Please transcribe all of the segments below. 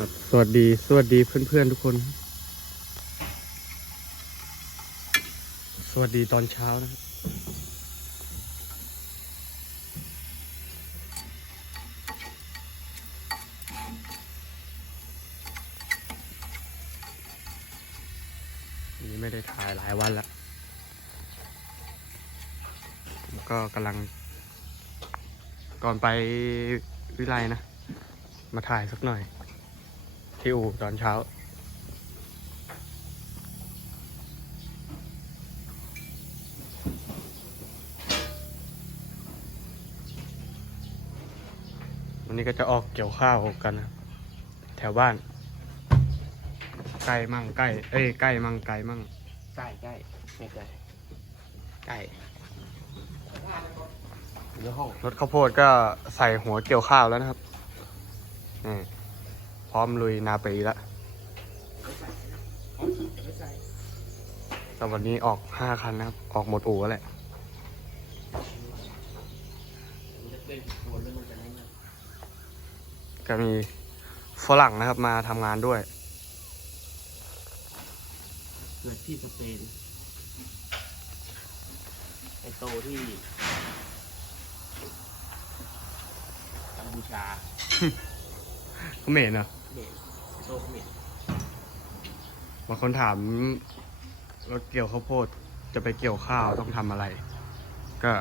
ครับสวัสดี สวัสดีเพื่อนๆทุกคน สวัสดีตอนเช้านะครับ นี่ไม่ได้ถ่ายหลายวันแล้วแล้วก็กำลัง ก่อนไปวิไลนะ มาถ่ายสักหน่อย ที่อู่ตอนเช้า วันนี้ก็จะออกเกี่ยวข้าวกันนะแถวบ้านไก่มั่งไก่เอ้ยไก่มั่งไก่มั่ง ใกล้ใกล้ไม่ไกลใกล้เดี๋ยวห้องรถข้าวโพดก็ใส่หัวเกี่ยวข้าวแล้วนะครับนี่ พร้อมลุยนาปีแล้วแต่วันนี้ออกห้าคันนะครับ ออกหมดอู่แล้วแหละมันจะเล่นโคนแล้วมันจะนั่นนะก็มีฝรั่งนะครับมาทำงานด้วย เกิดที่สเปน ไอโตที่กัมพูชาเขมรนะ เมนไอโตเมรบางคนถามรถเกี่ยวข้าวโพดจะไปเกี่ยวข้าวต้องทำอะไร ก็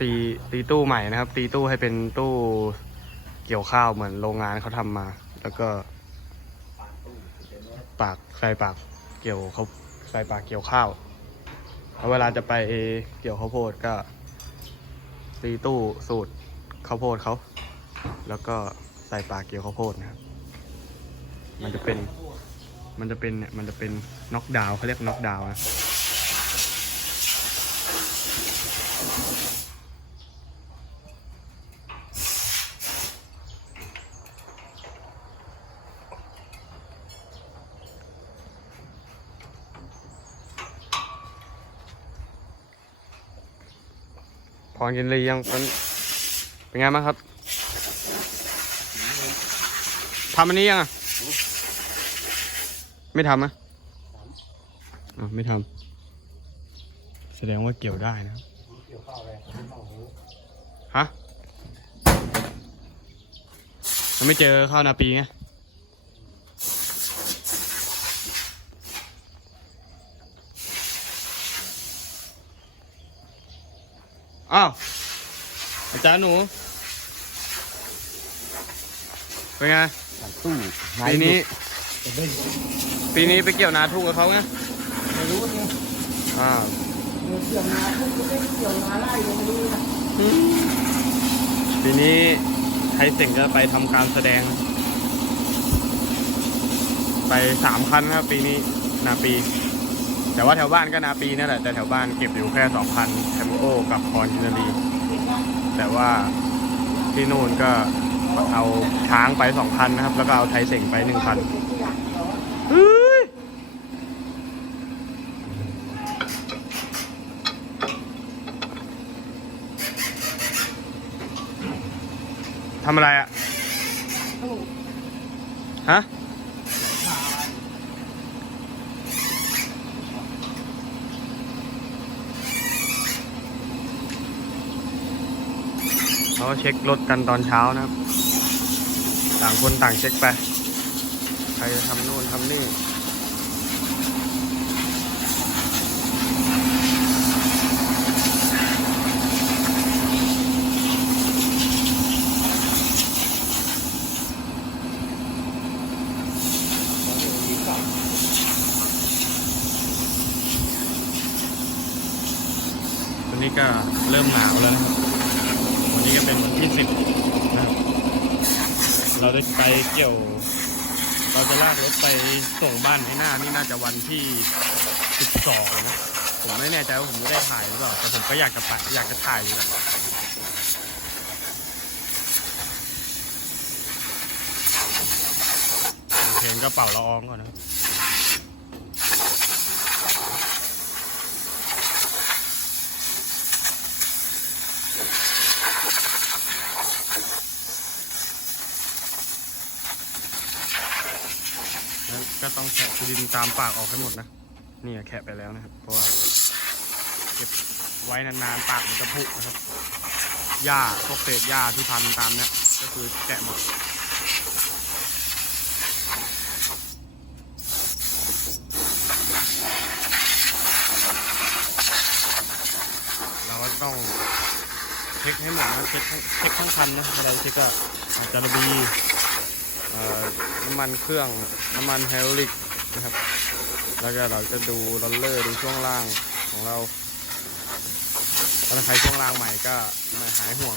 ตีตีตู้ใหม่นะครับ ตีตู้ให้เป็นตู้เกี่ยวข้าวเหมือนโรงงานเขาทำมา แล้วก็ปากใส่ปากเกี่ยวเขาใส่ปากเกี่ยวข้าวแล้วเวลาจะไปเกี่ยวข้าวโพดก็ตีตู้สูตรข้าวโพดเขา แล้วก็ ส่ปากเกี่ยวข้าวโพดนะครับ มันจะเป็น มันจะเป็นเนี่ย มันจะเป็นน็อกดาวน์เขาเรียกน็อกดาวน์นะพอกินเลยยังเป็นเป็นไงบ้างครับ ทำอันนี้ยังอะ ไม่ทำอะอะไม่ทำแสดงว่าเกี่ยวได้นะครับเกี่ยวข้าวเลยข้าวหูฮะยังไม่เจอข้าวนาปีไงอ้าวอาจารย์หนู เป็นไง ปากตู้ปีนี้จะเล่นปีนี้ไปเกี่ยวนาทุกกับเขาไงไม่รู้เนี่ยอ่าเดี๋ยวเกี่ยวนาพวกจะเล่นเกี่ยวนาไล่ยังไม่รู้นะปีนี้ไทยเส็งจะไปทำการแสดง ไปสามคันนะครับปีนี้นาปี แต่ว่าแถวบ้านก็นาปีนั่นแหละแต่แถวบ้านเก็บอยู่แค่สองคันแทมโอกับคอนชินารีแต่ว่าที่นู่นก็ เอาช้างไปสองพันนะครับ แล้วก็เอาไทเส็งไปหนึ่งพันทำอะไรอะฮะ เขาเช็ครถกันตอนเช้านะครับ ต่างคนต่างเช็คไป ใครจะทำโน่นทำนี่วันนี้ก็เริ่มหนาวแล้วนะครับ วันนี้ก็เป็นวันที่สิบนะครับเราจะไปเกี่ยว เราจะลากรถไปส่งบ้านให้หน้านี่น่าจะวันที่สิบสองนะผมไม่แน่ใจว่าผมจะได้ถ่ายหรือเปล่าแต่ผมก็อยากจะไปอยากจะถ่ายอยู่แหละเพลงก็เป่าละอองก่อนนะครับ ก็ต้องแคะดินตามปากออกให้หมดนะนี่แคะไปแล้วนะครับ เพราะว่าเก็บไว้นานๆปากมันจะผุนะครับหญ้าพวกเศษหญ้าที่พันตามเนี้ยก็คือแกะหมดเราก็ต้องเช็คให้หมดนะเช็คทั้งเช็คทั้งคันนะอะไรเช็คก็อาจจะระบี น้ำมันเครื่องน้ำมันไฮดรอลิกนะครับ แล้วก็เราจะดูรอลเลอร์ดูช่วงล่างของเราถ้าใครช่วงล่างใหม่ก็ไม่หายห่วง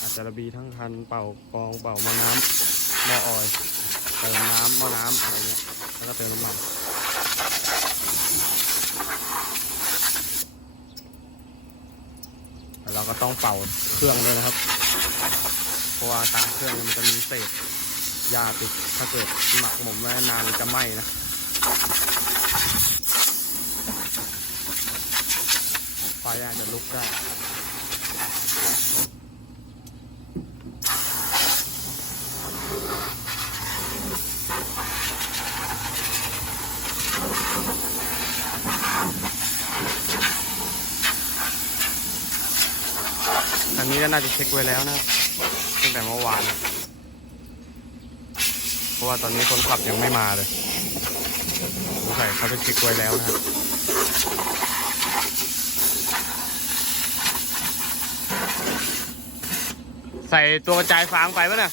อาจจะระบีทั้งคันเป่ากองเป่าหม้อน้ำหม้อออยเติมน้ำหม้อน้ำอะไรเงี้ยแล้วก็เติมน้ำมันแล้วเราก็ต้องเป่าเครื่องด้วยนะครับ เพราะว่าตามเครื่องมันจะมีเศษ ยาติดถ้าเกิดหมักหมมไว้นานมันจะไหม้นะไฟอาจจะลุกได้อันนี้ก็น่าจะเช็คไว้แล้วนะครับตั้งแต่เมื่อวาน ราะว่าตอนนี้คนขับยังไม่มาเลยสงสัยเขาจะเช็คไว้แล้วนะครับใส่ตัวกระจายฟางไปปะเนี่ย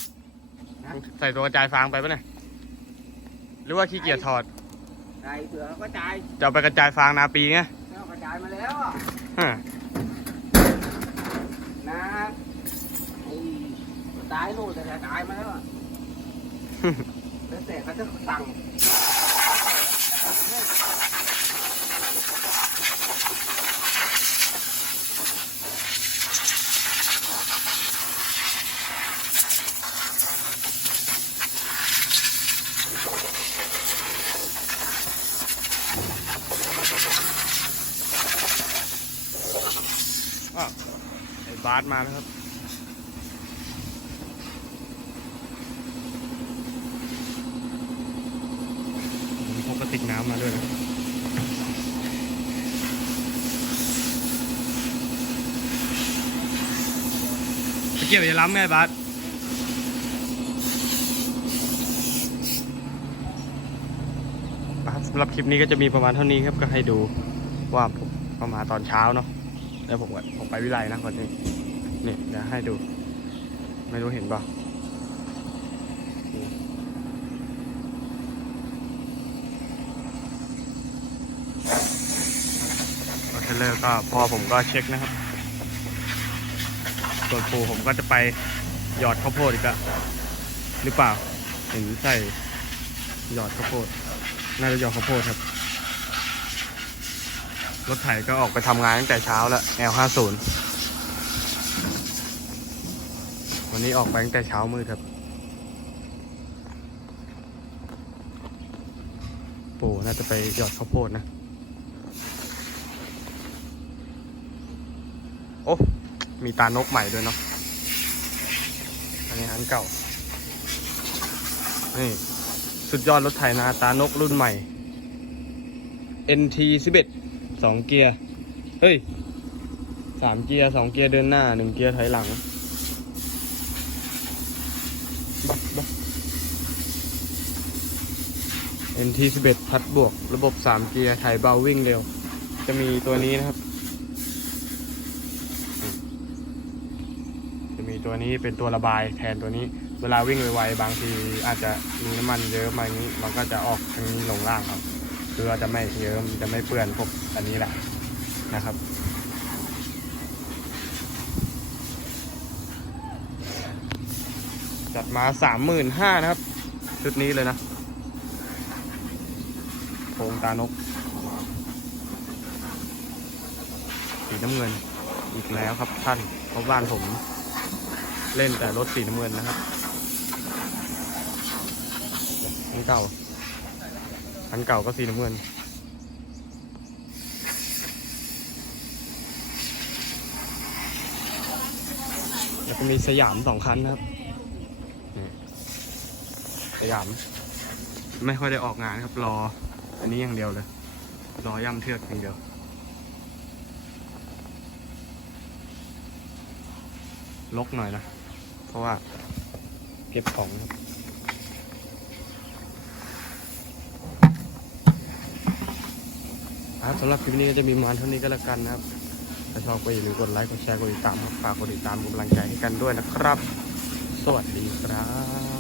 ใส่ตัวกระจายฟางไปปะเนี่ยหรือว่าขี้เกียจถอดใส่เสือก็จ่ายจะเอาไปกระจายฟางนาปีไงแล้วกระจายมาแล้วอะฮะนะไอ้ตายโน่นแต่ตายมาแล้วอะแล้วแต่เขาจะสั่ง อ้าวไอ้ บาสมาแล้วครับ มีพกกระติกน้ำมาด้วยนะเกี่ยวอย่าล้ำไงบาสสำหรับคลิปนี้ก็จะมีประมาณเท่านี้ครับก็ให้ดูว่าผมก็มาตอนเช้าเนาะ แล้วผมก็ผมไปวิไลนะคนนี้นี่เดี๋ยวให้ดู ไม่รู้เห็นเปล่านี่รถเทเลอร์ก็พอผมก็เช็คนะครับ ส่วนปูผมก็จะไปหยอดข้าวโพดอีกอะหรือเปล่า เห็นใส่หยอดข้าวโพด น่าจะหยอดข้าวโพดครับ รถไถก็ออกไปทำงานตั้งแต่เช้าแล้ว L50 วันนี้ออกไปตั้งแต่เช้ามืดครับ ปู่น่าจะไปหยอดข้าวโพดนะ โอ้ มีตานกใหม่ด้วยเนาะ อันนี้อันเก่า นี่ สุดยอดรถไถนาตานกรุ่นใหม่ NT 11 สองเกียร์ เฮ้ยสามเกียร์สองเกียร์เดินหน้าหนึ่งเกียร์ถอยหลังบักบัก NT 11พัดบวก ระบบสามเกียร์ไถเบาวิ่งเร็ว จะมีตัวนี้นะครับ จะมีตัวนี้เป็นตัวระบายแทนตัวนี้ เวลาวิ่งไวๆบางทีอาจจะมีน้ำมันเยอะมาอย่างนี้ มันก็จะออกทางนี้ลงล่างครับ คือว่าจะไม่เยิ้มจะไม่เปื้อนพวกอันนี้แหละนะครับจัดมาสามหมื่นห้านะครับ ชุดนี้เลยนะโครงตานก สีน้ำเงินอีกแล้วครับท่านเพราะบ้านผมเล่นแต่รถสีน้ำเงินนะครับ นี่เก่า นเก่าก็สีน้ำเงิน แล้วก็มีสยามสองคันนะครับนี่สยาม ไม่ค่อยได้ออกงานครับรอ อันนี้อย่างเดียวเลย รอย่ำเทือกอย่างเดียวลกหน่อยนะ เพราะว่าเก็บของครับ ครับสำหรับคลิปนี้ก็จะมีมานเท่านี้ก็แล้วกันนะครับ ถ้าชอบก็อย่าลืมกดไลค์กดแชร์กดติดตามครับฝากกดติดตามกำลังใจให้กันด้วยนะครับ สวัสดีครับ